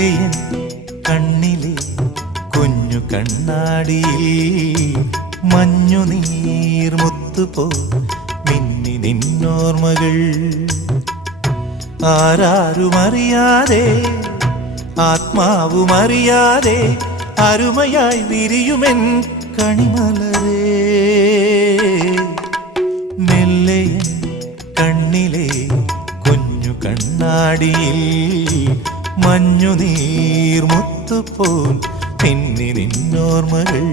മെല്ലെയൻ കണ്ണിലെ കുഞ്ഞു കണ്ണാടിയിൽ മഞ്ഞുനീർമുത്തുപോ മിന്നി നിന്നോർമ്മകൾ. ആരാരുമറിയാതെ ആത്മാവുമറിയാതെ അരുമയായി വിരിയുമെൻ കണിമലരേ. മെല്ലെയൻ കണ്ണിലെ കുഞ്ഞു കണ്ണാടിയിൽ മഞ്ഞുനീർമുത്തുപോൽ മിന്നി നിന്നോർമ്മകൾ.